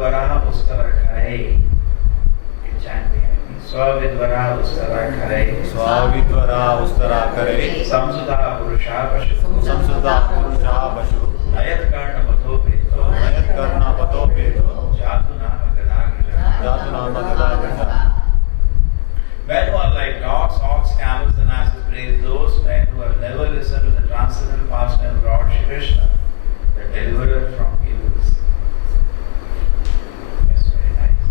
Swavidvara Ustara Kare. Chant behind me. Swavidvara Ustara Kare. Swavidvara Ustara Kare. Samsudha Purusha Pashu. Samsudha Purusha Pashu. Nayat Karna Pathopeto. Nayat Karna Pathopeto. Jatu Nama Gadagrija. Jatu Nama Gadagrija. Men who are like dogs, hawks, camels, and asses praise those men who have never listened to the transcendental pastime of Lord Shri Krishna, the deliverer from evils. That's very nice.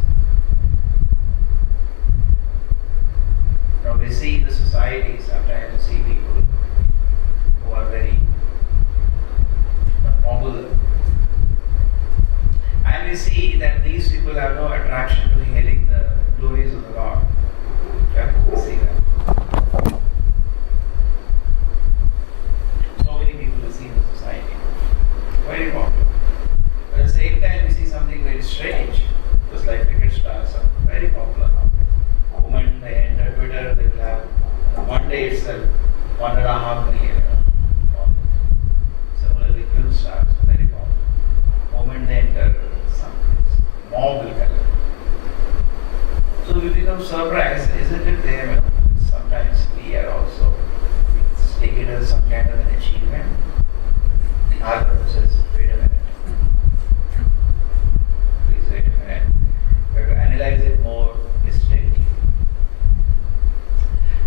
Now we see in the society, sometimes we see people who are very popular. And we see that these people have no attraction to hearing the glories of the Lord. Yeah, we see that. So many people we see in the society. Very popular. But at the same time, we see something very strange. Just like cricket stars are very popular now. The moment they enter Twitter, they will have one day itself 1.5 million. Similarly, film stars are very popular. The moment they enter, some mob will gather. So we become surprised, isn't it there? Sometimes we are also, we take it as some kind of an achievement. Our group says, wait a minute. Please wait a minute. We have to analyze it more distinctly.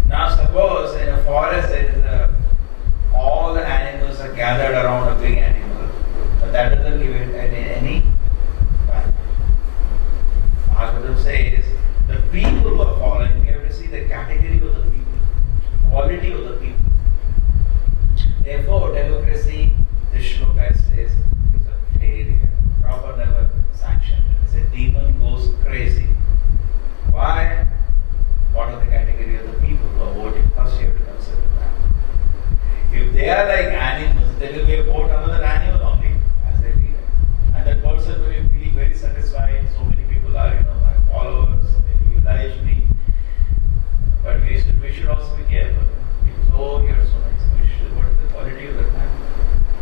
Now suppose in a forest there is all the animals are gathered around a big animal, but that doesn't give it any value. Bhagavatam says, the people who are following, we have to see the category of the people, quality of the people. Therefore, democracy, this shloka says, is a failure. Proper never sanctioned. It's a demon goes crazy. Why? What are the category of the people who are voting? First you have to consider that. If they are like animals, they will be vote another animal only as their leader. And that person will be feeling very satisfied. So many people are, my followers. Me. But we should also be careful. Because, oh, you're so nice. What is the quality of that man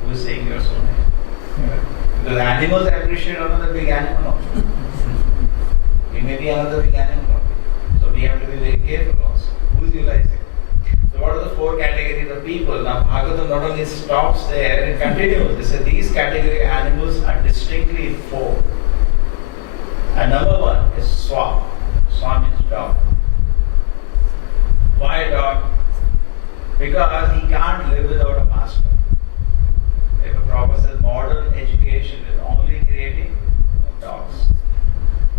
who is saying you're so nice? Because animals appreciate another big animal also. We may be another big animal also. So we have to be very careful also. Who is utilizing? So what are the 4 categories of people? Now Bhagavatam not only stops there, it continues. They say these category animals are distinctly 4. And number 1 is Swa. Swa means dog. Why dog? Because he can't live without a master. If a Prabhupada says modern education is only creating dogs,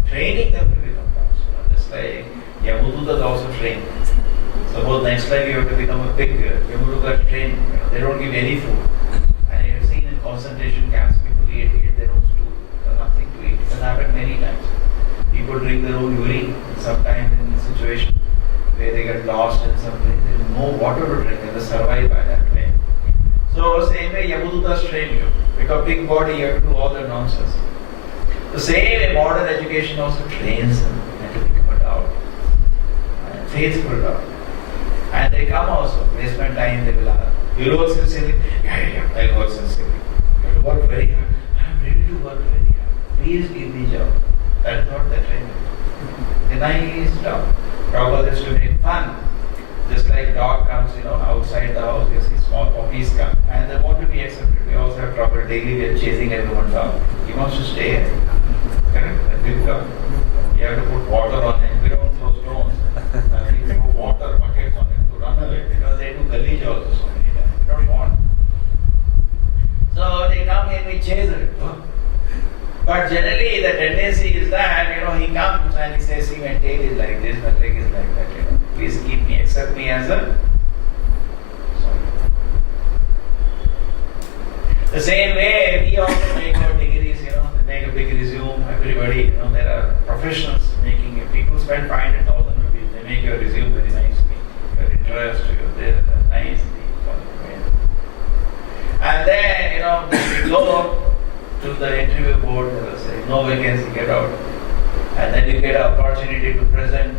training them to become dogs. Just like Yamaduta is also trained. Suppose next time you have to become a pig, Yamaduta is trained. They don't give any food. And you have seen in concentration camps, people eat their own stool. There's nothing to eat. It has happened many times. People drink their own urine. Sometimes in a situation where they get lost in some place, there is no water to drink, they will survive by that way. So same way Yamadutas train you. Because big body, you have to do all the nonsense. The same way modern education also trains them to become a dog. A faithful dog. And they come also. They spend time, they will ask. You work sincerely? Yeah, I'll work sincerely. You have to work very hard. I'm ready to work very hard. Please give me job. That is not the training. The nice dog. Prabhupada is to make fun. Just like dog comes, outside the house, you see small puppies come and they want to be accepted. We also have trouble daily, we are chasing everyone down. He wants to stay here. Correct? A big dog. You have to put water on him. We don't throw stones. We throw water buckets on him to run away because they do gallage also so many times. We don't want. So they come and we chase it. But generally the tendency is that, he comes and he says, see, my tail is like this, my leg is like that, Please keep me, accept me as a... The same way, we also make our degrees, they make a big resume, everybody, there are professionals making it. People spend 500,000 rupees, they make your resume very nicely, your interest, your nicely. And then, we go to the interview board, they will say, no vacancy, get out. And then you get an opportunity to present,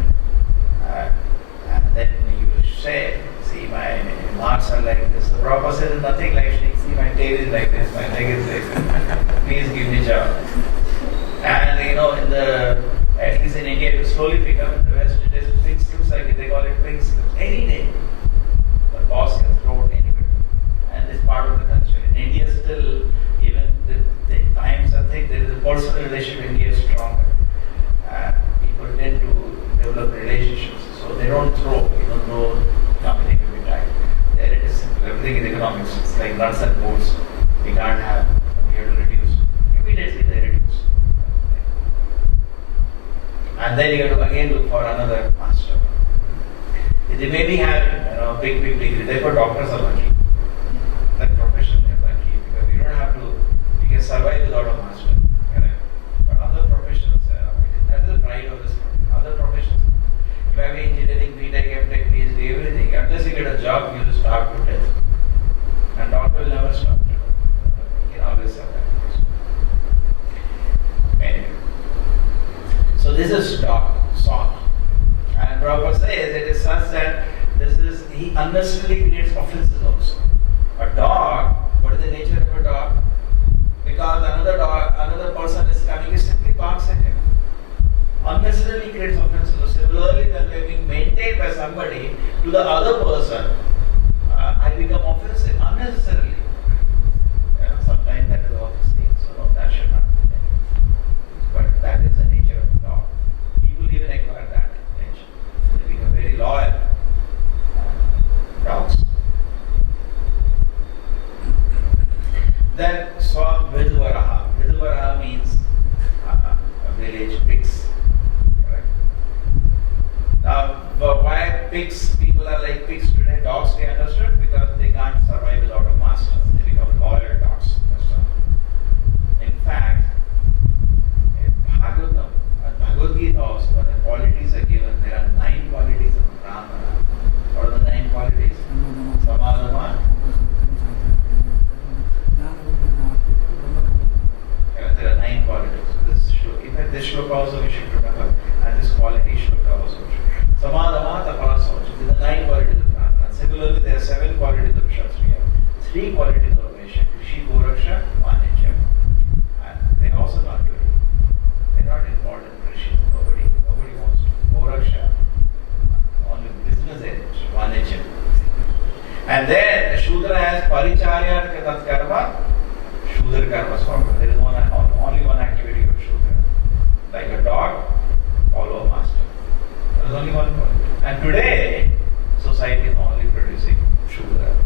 and then you say, see, my marks are like this. The Prabhupada says nothing like, see, my tail is like this, my leg is like this. Please give me job. And in the, at least in India, it will slowly become, in the West, it is pig slips, like they call it pig slips. Any day, the boss can throw out anybody. And it's part of the culture. In India, still, even the times are thick, there is a personal relationship in India is stronger. People tend to develop relationships, so they don't throw, even though company will be tight. There it is simple. Everything is economics. It's like nuts and bolts. We can't have, we have to reduce. Immediately they reduce. And then you have to again look for another master. They may be having big degree. Therefore doctors are lucky. That profession is lucky because you don't have to, you can survive without a master. Correct? But other professions, that is the pride of this profession. Other professions, you have engineering, B.Tech, M.Tech, PhD, everything. Unless you get a job, you will starve to death. And doctor will never stop. You can always survive. Anyway. So this is Saul. And Prabhupada says it is such that he unnecessarily creates offenses also. A dog, what is the nature of a dog? Because another person is coming, he simply barks at him. Unnecessarily creates offenses. So similarly, when we are being maintained by somebody to the other person, I become offensive unnecessarily. Sometimes that is also seen. So no, that should not be there. But that is the nature of the dog. People even acquire that nature. They become very loyal. Dogs. Then Swa Vidvaraha. Vidvaraha means a village, pigs. Correct? Now, why pigs? People are like pigs today. Dogs we understood because they can't survive without a master. They become loyal dogs. In fact, in Bhagavatam and Bhagavad Gita also, when the qualities are given, there are 9 qualities of Brahmana. What are the 9 qualities? Samadhama. There are 9 qualities. In fact, this shloka also we should remember, and this quality shloka also. Samadhama, tapasa. These are the 9 qualities of Brahmana. Similarly, there are 7 qualities of Kshatriya, 3 qualities of Vaishya, Krishi, Goraksha, Vanijya. And they are also not doing. They are not involved in Krishi. Nobody wants to. Goraksha, only business areas, Vanijya. And then Shudra has Paricharya Tat Karma, Shudra Karma Swami. There is only one activity of Shudra. Like a dog, follow a master. There is only one quality. And today, society is only producing Shudra.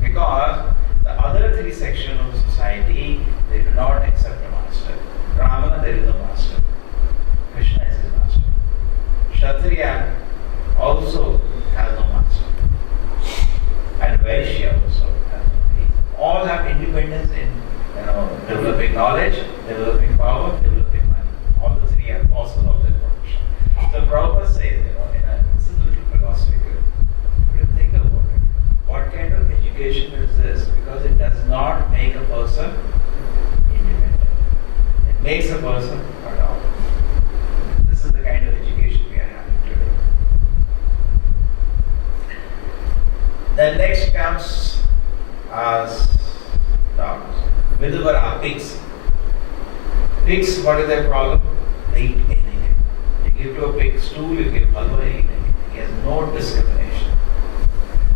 Because the other 3 sections of the society, they do not accept a master. Brahmana, there is a master. Krishna is his master. Kshatriya also has no master. And Vaishya also has no. They all have independence in developing knowledge, developing power, developing money. All the 3 are bosses of their profession. So Prabhupada says, this is a little philosophical. But think about it. What kind of education is this? Because it does not make a person independent. It makes a person a dog. This is the kind of education we are having today. Then next comes as dogs. Vidvara, pigs. Pigs, what is their problem? They eat anything. You give to a pig stool, you give halwa, he eat anything. He has no discrimination.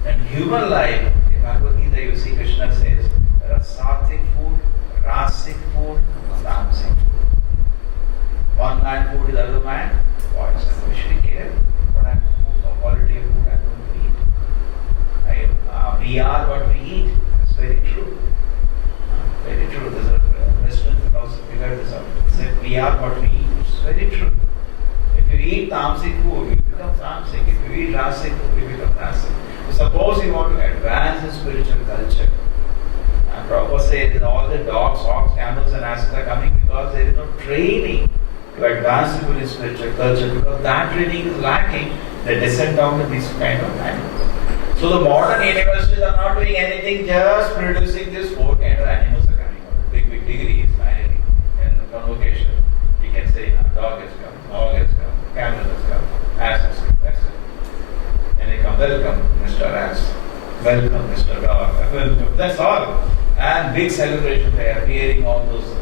And human life, in Bhagavad Gita, you see Krishna says, there are sattvic food, rasic food, tamasic food. One man food is other man poison. We should care what kind of food, the quality of food I'm going to eat. Right? We are what we eat. That's very true. Very true. There's a Western philosophy figured this out. It said we are what we eat. It's very true. If you eat tamasic food, you become tamasic. If you eat rasic food, you become rasic. So suppose you want to advance in spiritual culture. And Prabhupada says that all the dogs, hogs, camels and asses are coming because there is no training to advance people in spiritual culture. Because that training is lacking, they descend down to these kind of animals. So the modern universities are not doing anything, just producing this 4 kind of animals are coming out. Big degrees, finally. In convocation, you can say, dog has come, hog has come, camel has come, ass has come. That's it. And they come, welcome, Mr. Ass. Welcome, Mr. Dog. Welcome. That's all. And big celebration, they are hearing all those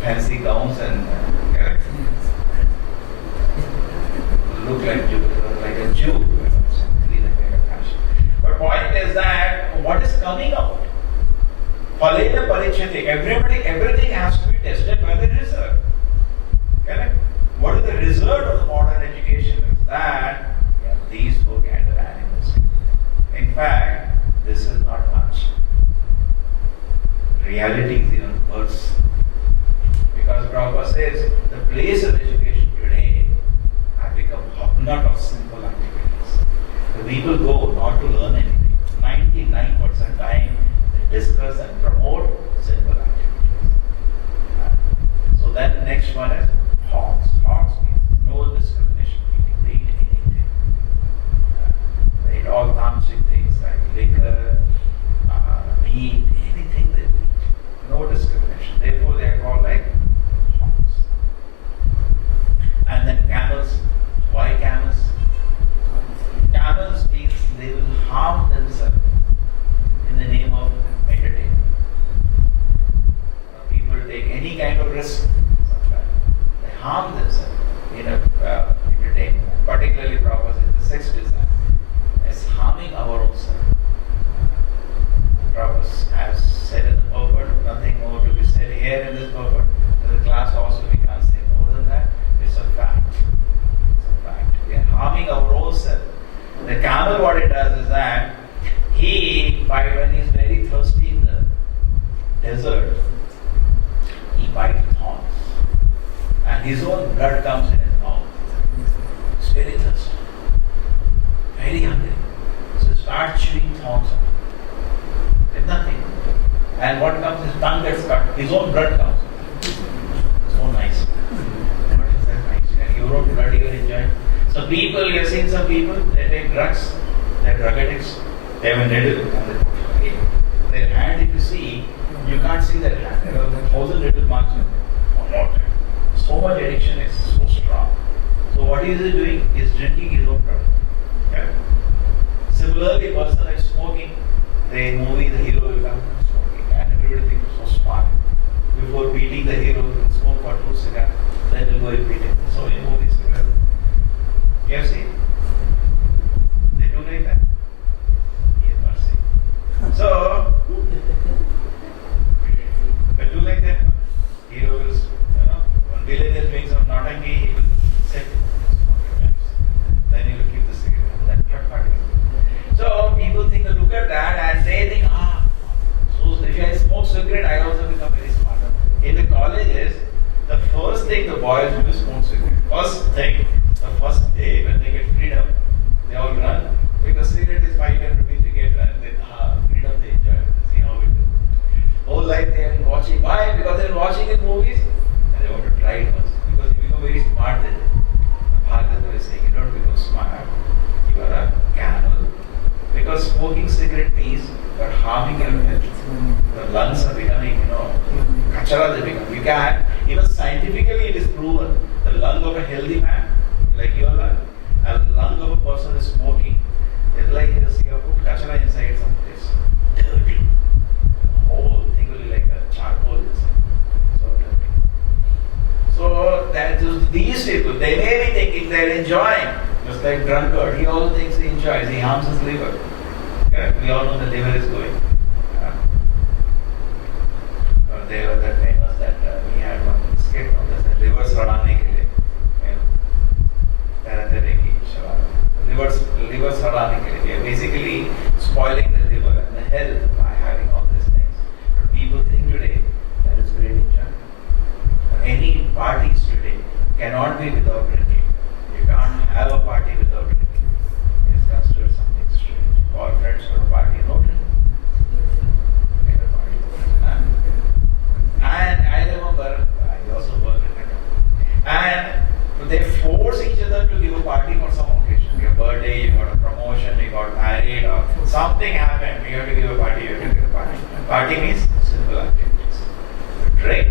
fancy gowns and correct? Look like a Jew, in a kind of fashion. But point is that what is coming out? Phalena Parichate, everything has to be tested by the result. Correct? What is the result of the modern education is that these two kind of animals. In fact, this is not much. Reality is even worse. Because Prabhupada says the place of education today has become not of simple activities. The people go not to learn anything. 99% time they discuss and promote simple activities. So then next one is hogs. Hogs means no discrimination. They eat anything. They eat all tamasic things like liquor, meat, anything they eat. No discrimination. Therefore they are called like hogs. And then camels. Why camels? Camels means they will harm themselves in the name of entertainment. People take any kind of risk sometimes. They harm themselves in entertainment. Particularly Prabhupada says the sex desire is harming our own self. Prabhupada has said in the purport, nothing more to be said here in this purport. In the class also we can't say more than that. It's a fact. We are harming our own self. The camel, what it does is that when he's very thirsty in the desert, he bites thorns. And his own blood comes in his mouth. He's very thirsty, very hungry. So he starts chewing thorns out. With nothing. And what comes, his tongue gets cut, his own blood comes. So nice. What is that nice? And your own blood you are enjoying. So people, you have seen some people, they take drugs, they're drug addicts, they have a needle and they put it in. Their hand, if you see, you can't see their hand. There are 1,000 little marks in there. Or more. So much addiction is so strong. So what is he doing? He is drinking his own blood. Okay? Similarly, person is smoking, the movie, the hero will come smoking and everybody thinks so smart. Before beating the hero, he will smoke for 2 cigarettes, then he'll go and beat him. So in movies, you have seen? They do like that? He has not seen. So, they do like that. Hero will, when villain is doing some naughty, he will sit and then he will keep the cigarette. Then third party. So, people think, look at that and they think, so if I smoke cigarette, I also become very smart. In the colleges, the first thing the boys do is smoke cigarette. First thing. The first day when they get freedom, they all run. Because cigarette is 500 rupees to get and then freedom they enjoy. See how it is. Whole life they have been watching. Why? Because they are watching in movies and they want to try it first. Because you become very smart then. Bhagavad is saying you don't become smart. You are a camel. Because smoking cigarette means you are harming your health. The lungs are becoming, kachara they become. You can, even scientifically it is proven, the lung of a healthy man, like your lung, a lung of a person is smoking, it's like you put kachara inside someplace. Dirty. The whole thing will be like a charcoal inside. So dirty. So that these people, they may be thinking they're enjoying, just like drunkard. He also thinks he enjoys, he harms his liver. Correct? We all know the liver is going. They were that famous that we had one skit on this, the liver sarane ke liye. Liver sarane ke liye. Basically spoiling the liver and the health by having all these things. But people think today that is great enjoyment. Any parties today cannot be without drinking. You can't have a party without drinking. It's considered something strange. All friends for a party, no drinking. And I remember, I also worked in a and they force each other to give a party for some occasion. Your birthday, you got a promotion, you got married, or something happened, you have to give a party, you have to give a party. Party means simple activities. Drink.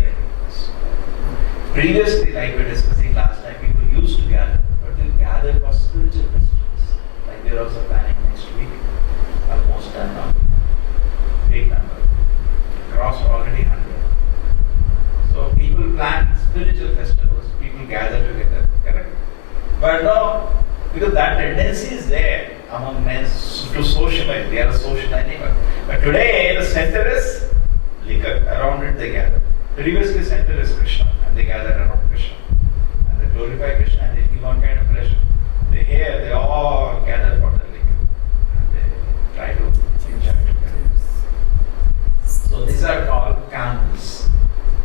Previously, like we were discussing last time, people used to gather, but they gather for spiritual festivals. Like we are also planning next week, almost done now. Big number. Crossed already 100. So people Because that tendency is there among men to socialize. They are a social animal. But today the center is liquor. Around it they gather. Previously center is Krishna and they gather around Krishna. And they glorify Krishna and they give one kind of pleasure. They all gather for the liquor. And they try to enjoy together. So these are called camels.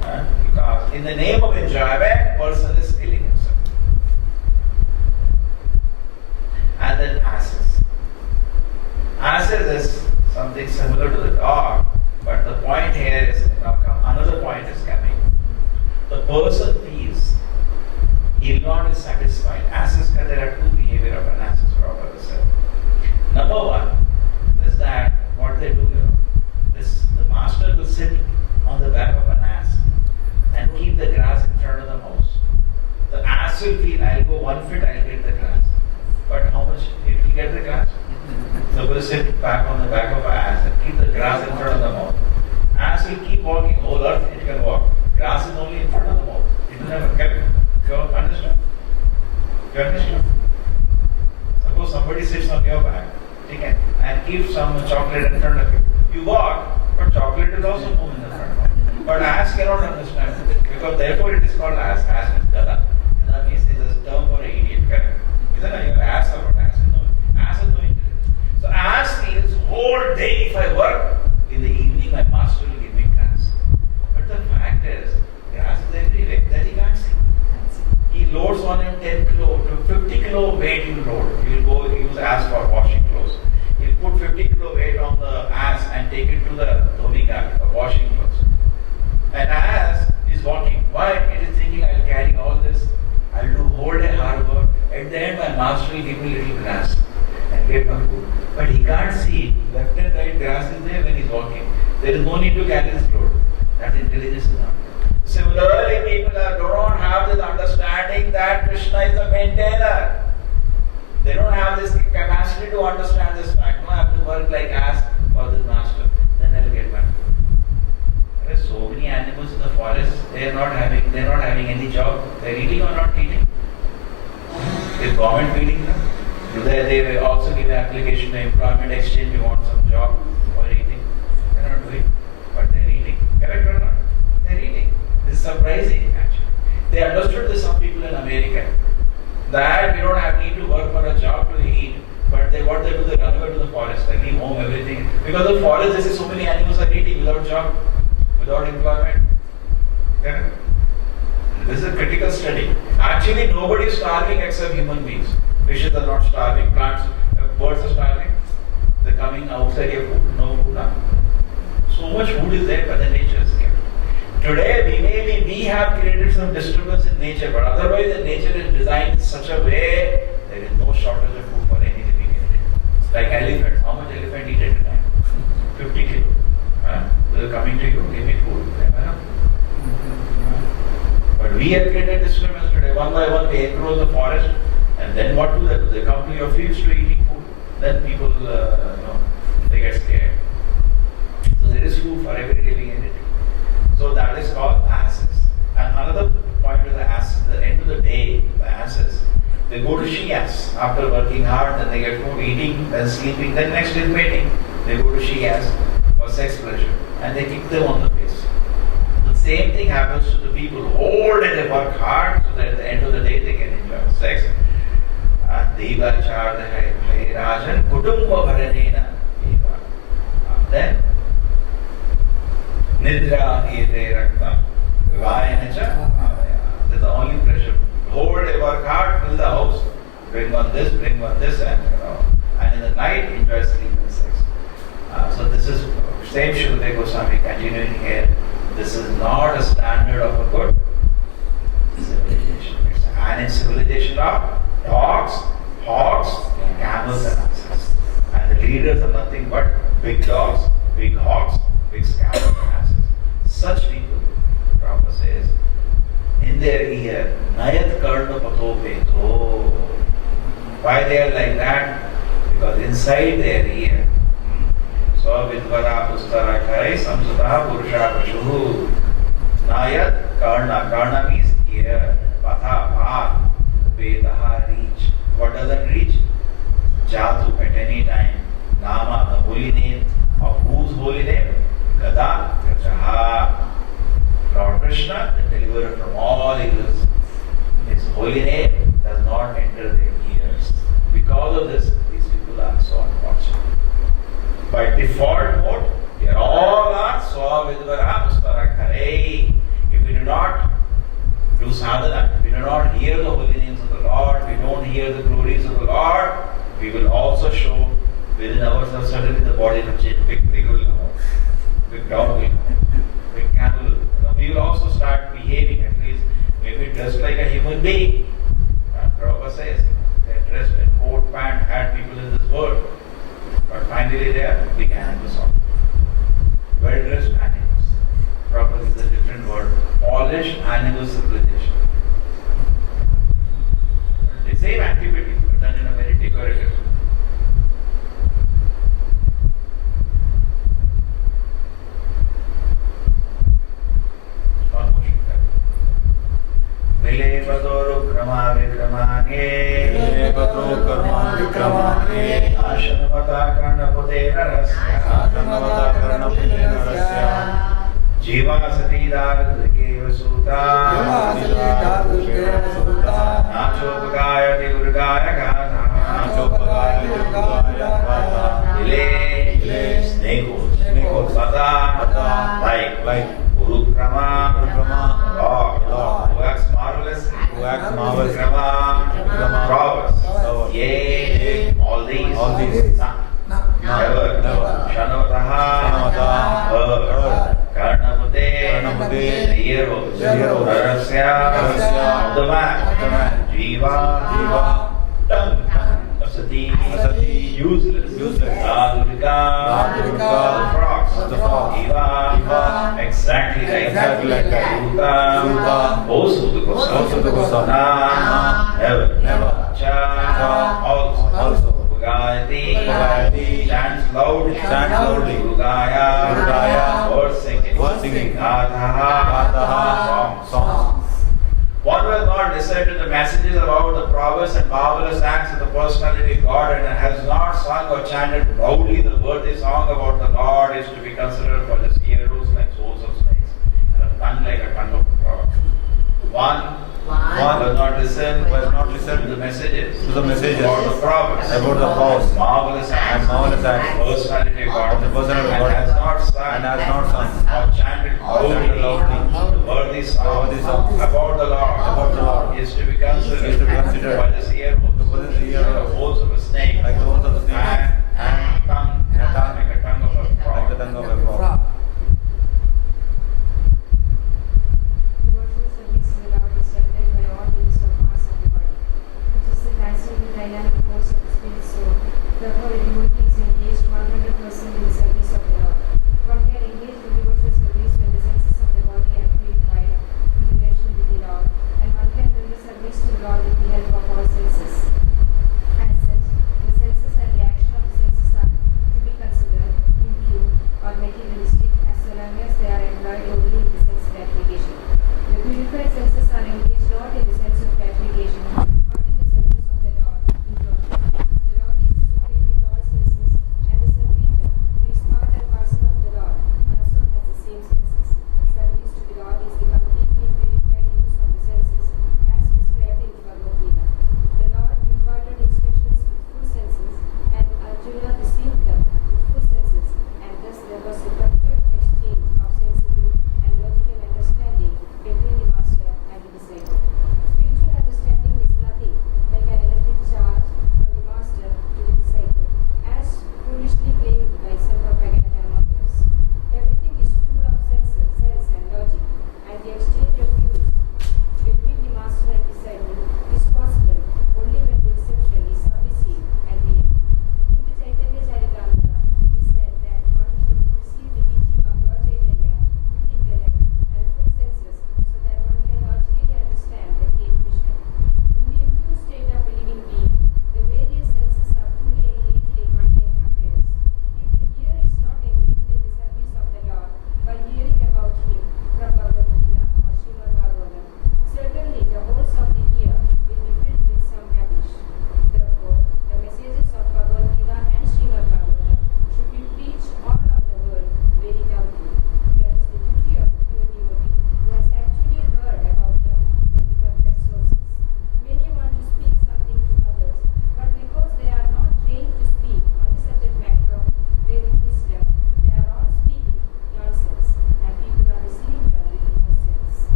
Because in the name of enjoyment, person is killing himself. And then asses. Asses is something similar to the dog, but the point here is another point is coming. The person feels he will not be satisfied. Asses, there are two behavior of an ass, Prabhupada said. Number one is that what they do, the master will sit on the back of an ass and keep the grass in front of the house. The ass will feel, I'll go 1 foot, I'll get the grass. But how much did he get the grass? So we'll sit back on the back of an ass and keep the grass in front of the mouth. Ass will keep walking, whole earth it can walk. Grass is only in front of the mouth. It will never get it. You understand? You understand? Suppose somebody sits on your back, okay, and keeps some chocolate in front of you. You walk, but chocolate is also moving in the front of you. But ass cannot understand because therefore it is called ass. Ass is gala. That means it is a term for an idiot, correct? Isn't it? Your ass or what? Ass is no intelligence. So ass feels whole day if I work, in the evening my master will give me grass. But the fact is, grass is everywhere that he can't see. He loads on him 10 kilo to 50 kilo weight he will load. He will go use ass for washing clothes. He will put 50 kilo weight on the ass and take it to the dhovika for washing clothes. And ass is walking. Why? It is thinking I'll carry all this. I'll do whole day hard work. At the end my master will give me little grass and get my food. But he can't see left and right grass is there when he's walking. There is no need to carry this load. That intelligence is not. Similarly, people do not have this understanding that Krishna is the maintainer. They don't have this capacity to understand this fact. No, I have to work like ass for this master. Then I'll get my food. There are so many animals in the forest. They're not having any job. They're eating or not eating. Is government feeding them? Do they also give an application to employment exchange? You want some job for eating? They're not doing, but they're eating. Correct or not? They're eating. This is surprising actually. They understood this, some people in America, that we don't have need to work for a job to eat, but what they do, they run away to the forest, they leave home, everything. Because the forest, they see so many animals are eating without job, without employment. Correct? This is a critical study. Actually, nobody is starving except human beings. Fishes are not starving, plants, birds are starving. They're coming outside your food, no food now. So much food is there, but the nature is kept. Today, we have created some disturbance in nature, but otherwise the nature is designed in such a way there is no shortage of food for any living entity. Like elephants, how much elephant eat at a time? 50 kilo. They're coming to you, give me food. But we have created disturbance today. One by one, we encroach the forest, and then what do they do? They come to your fields to eating food. Then people, they get scared. So there is food for every living entity. So that is called asses. And another point with the asses, at the end of the day, the asses, they go to she-ass after working hard, then they get food, eating, then sleeping, then next is mating. They go to she-ass for sex pleasure, and they kick them on the face. The same thing happens to the people whole day they work hard, so that at the end of the day they can enjoy sex. Devachar the Rajan Kutumba Bharanena. Then Nidra Ete Rakta Vayanacha. That's the only pressure. Whole day work hard, fill the house, bring one this, and in the night enjoy sleep and sex. So this is same Shukadeva Goswami continuing here. This is not a standard of a good civilization. It's an civilization of dogs, hogs, camels, and asses. And the leaders are nothing but big dogs, big hogs, big camels, and asses. Such people, Prabhupada says, in their ear, Nayat Karna Pato Peto. Why they are like that? Because inside their ear, Swavidvara Pustara Kare Samsutta Purusha Pashuhu. Nayat Karna. Karna means ear. Patha, path. Vedaha, reach. What doesn't reach? Jatu at any time. Nama, the holy name. Of whose holy name? Gada Gajaha. Lord Krishna, the deliverer from all evils. His holy name does not enter their ears. Because of this, these people are so unfortunate. By default mode, they are all are Swavidvara Mustara Kare. If we do not do sadhana, we do not hear the holy names of the Lord, we don't hear the glories of the Lord, we will also show within ourselves, suddenly the body will change. Big will come out. Big dog will come out. Big camel will come out. We will also start behaving at least, maybe dressed like a human being. Prabhupada says, they are dressed in coat, pant, hat people in this world. But finally they are big animals on. Well-dressed animals. Prabhupada is a different word. Polished animal civilization. The same activity, but done in a very decorative way. मिले बदोरु क्रमा विक्रमाने आशनवता कर्णपुते नरस्य जीवा सतीदारुकेव सूता नाचोपगायति उर्गाय गाथा मिले snake sata like Urukrama Lord who acts marvelous prowess all these never Shanavataha Karnapute the hero Narasya the man Jiva tongue Asati useless Adurika the frogs Eva exactly like that Suta also the Gosana never Cha also Gayati chants loudly Urgaya words singing Gatha songs. One who has not listened to the messages about the prowess and marvelous acts of the personality of God and has not sung or chanted loudly the worthy song about the Lord is to be considered by the heroes like souls of snakes and a tongue like a tongue of a frog. One who has not listened to the messages about the prowess about the prowess, marvelous acts and personality of God the personality of God, and has not sung or chanted loudly the worthy song about the Lord is to be considered by the heroes the holes of a snake like the holes of a snake, and tongue like a tongue of a frog. Devotional service without disrupted by all means of mass of the body, which is the constant dynamic force of the spirit soul. Therefore, a devotee is engaged 100% in the service of the Lord. One can engage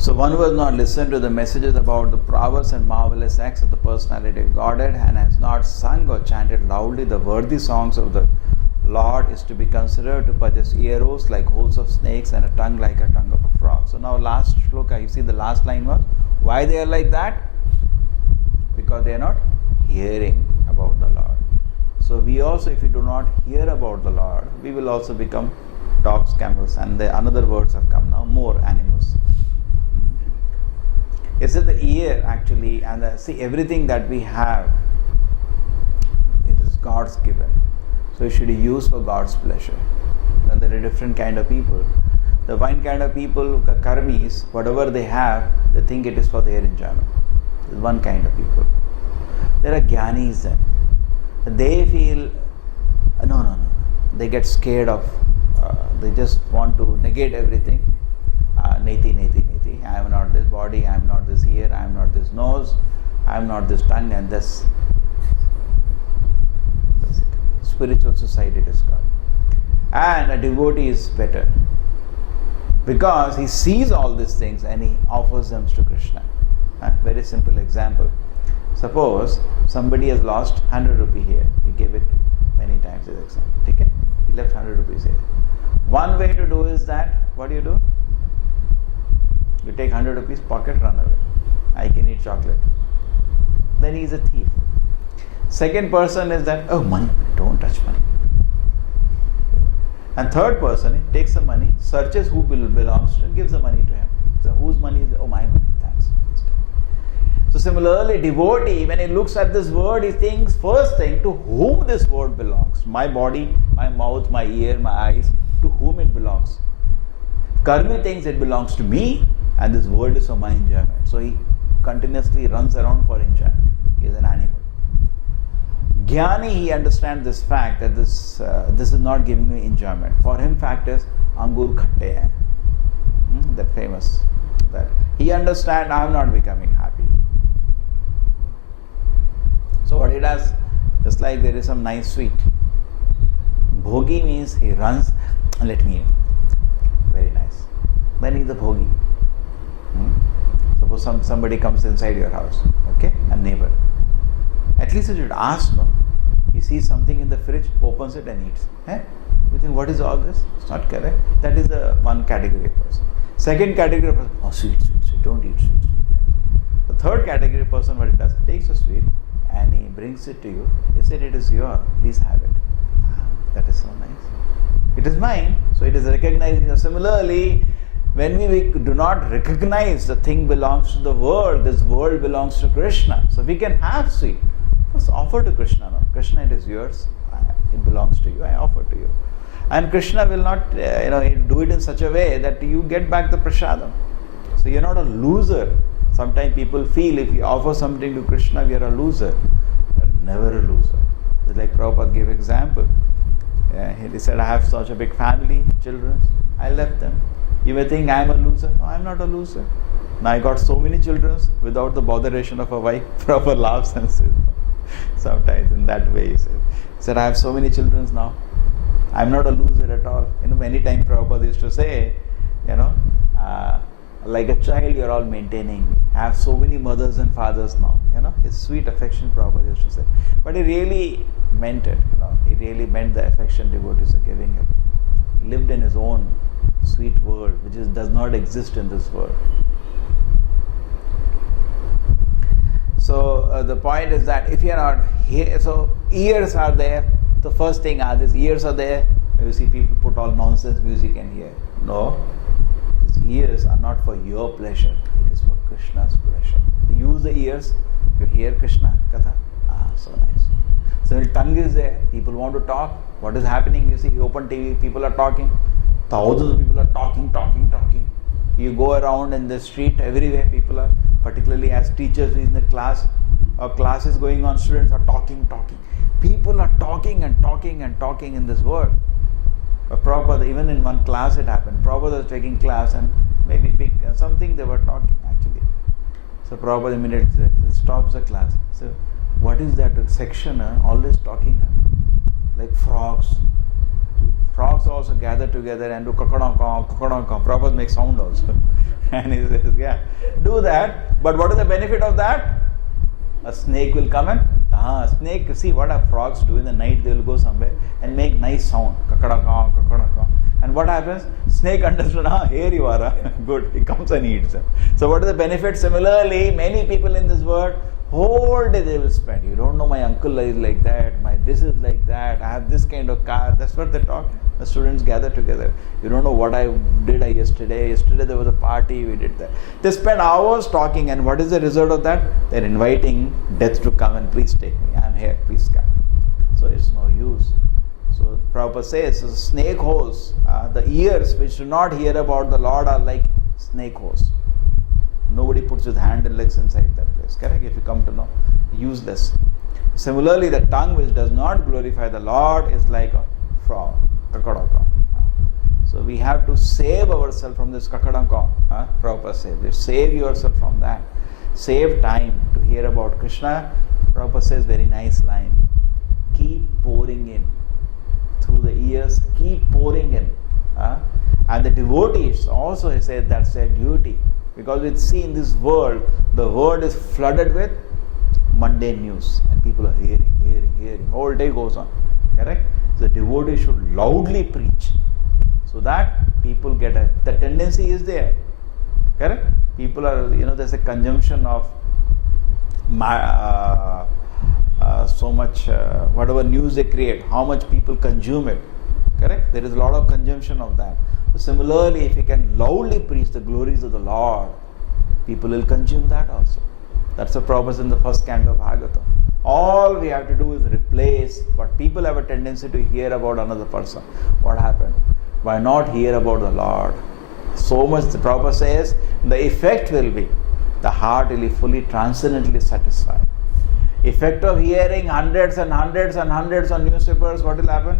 So one who has not listened to the messages about the prowess and marvelous acts of the personality of Godhead and has not sung or chanted loudly the worthy songs of the Lord is to be considered to possess ears like holes of snakes and a tongue like a tongue of a frog. So now last shloka, you see the last line was, why they are like that? Because they are not hearing about the Lord. So we also, if we do not hear about the Lord, we will also become dogs, camels, and the another words have come now, more animals. Is it the ear actually, and see everything that we have, it is God's given. So it should be used for God's pleasure. And there are different kind of people. The one kind of people, karmis, whatever they have, they think it is for their enjoyment. There's one kind of people. There are jnanis then. They feel, no. They get scared of, they just want to negate everything. Neti. I am not this body, I am not this ear, I am not this nose, I am not this tongue, and this. Basically, spiritual suicide it is called. And a devotee is better because he sees all these things and he offers them to Krishna. Very simple example. Suppose somebody has lost 100 rupee here. We gave it many times as example. Okay? He left 100 rupees here. One way to do is that, what do? You take 100 rupees, pocket, run away. I can eat chocolate. Then he is a thief. Second person is that, oh, money, don't touch money. And third person, he takes the money, searches who belongs to, and gives the money to him. So whose money is it? Oh, my money, thanks. So similarly, devotee, when he looks at this word, he thinks first thing to whom this word belongs. My body, my mouth, my ear, my eyes, to whom it belongs. Karmi thinks it belongs to me and this word is for my enjoyment. So he continuously runs around for enjoyment. He is an animal. Jnani, he understands this fact that this is not giving me enjoyment. For him, fact is, angur khatte hai. That famous. That he understands I am not becoming happy. So what he does, just like there is some nice sweet. Bhogi means he runs and let me in. Very nice. Then he is a bhogi. Suppose somebody comes inside your house, okay, a neighbor. At least you should ask, no? He sees something in the fridge, opens it and eats. You think, what is all this? It's not correct. That is the one category of person. Second category of person, oh, sweet, don't eat sweet. The third category of person, what he does, takes a sweet and he brings it to you. He said, it is yours, please have it. That is so nice. It is mine, so it is recognizing. Similarly, when we do not recognize the thing belongs to the world, this world belongs to Krishna. So we can have sweet. First offer to Krishna. No? Krishna, it is yours. It belongs to you. I offer to you. And Krishna will not do it in such a way that you get back the prasadam. So you're not a loser. Sometimes people feel if you offer something to Krishna, we are a loser. But never a loser. Just like Prabhupada gave example. He said, I have such a big family, children. I left them. You may think I am a loser. No, I am not a loser. Now I got so many children without the botheration of a wife. Proper laughs and says, sometimes in that way he said, I have so many children now. I am not a loser at all. Many times Prabhupada used to say, like a child you are all maintaining me. I have so many mothers and fathers now. His sweet affection Prabhupada used to say. But he really meant it. He really meant the affection devotees are giving him. He lived in his own sweet world, which does not exist in this world. So the point is that if you are not here, so ears are there. The first thing are these ears are there. You see people put all nonsense music in here. No, these ears are not for your pleasure. It is for Krishna's pleasure. You use the ears, you hear Krishna Katha. So nice. So the tongue is there. People want to talk. What is happening? You see, you open TV, people are talking. Thousands of people are talking. You go around in the street, everywhere people are, particularly as teachers in the class, or class is going on, students are talking. People are talking in this world. But Prabhupada, even in one class it happened. Prabhupada was taking class and maybe something they were talking actually. So Prabhupada immediately stops the class. So what is that section? Always talking. Like frogs. Frogs also gather together and do kakadonka. Prabhupada makes sound also. And he says, yeah, do that. But what is the benefit of that? A snake will come and, snake, see what are frogs do in the night, they will go somewhere and make nice sound. Kakadaka, kakadaka. And what happens? Snake understood, here you are, good, he comes and eats. So what is the benefit? Similarly, many people in this world, whole day they will spend. You don't know, my uncle is like that, my this is like that, I have this kind of car. That's what they talk. The students gather together. You don't know what I did yesterday. Yesterday there was a party, we did that. They spend hours talking, and what is the result of that? They're inviting death to come and please take me. I'm here, please come. So it's no use. So Prabhupada says, snake holes, the ears which do not hear about the Lord are like snake holes. Nobody puts his hand and legs inside that place. Correct? If you come to know, useless. Similarly, the tongue which does not glorify the Lord is like a frog. Kakadaka. So we have to save ourselves from this kakadaka. Prabhupada says, save yourself from that. Save time to hear about Krishna. Prabhupada says, very nice line. Keep pouring in. Through the ears, keep pouring in. And the devotees also, he said, that's their duty. Because we see in this world, the world is flooded with mundane news. And people are hearing. Whole day goes on. Correct? The devotee should loudly preach. So that people get the tendency is there. Correct? People are, there's a consumption of so much, whatever news they create, how much people consume it. Correct? There is a lot of consumption of that. So similarly, if you can loudly preach the glories of the Lord, people will consume that also. That's the purpose in the first canto of Bhagavatam. All we have to do is replace what people have a tendency to hear about another person. What happened? Why not hear about the Lord? So much the Prabhupada says, the effect will be, the heart will be fully transcendently satisfied. Effect of hearing hundreds and hundreds and hundreds on newspapers, what will happen?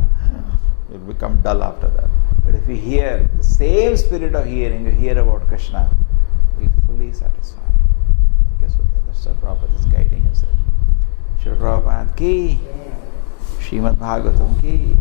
You will become dull after that. But if you hear the same spirit of hearing, you hear about Krishna, you will be fully satisfied. I guess that's what Prabhupada is guiding us. Srila Prabhupada ki, Srimad Bhagavatam ki.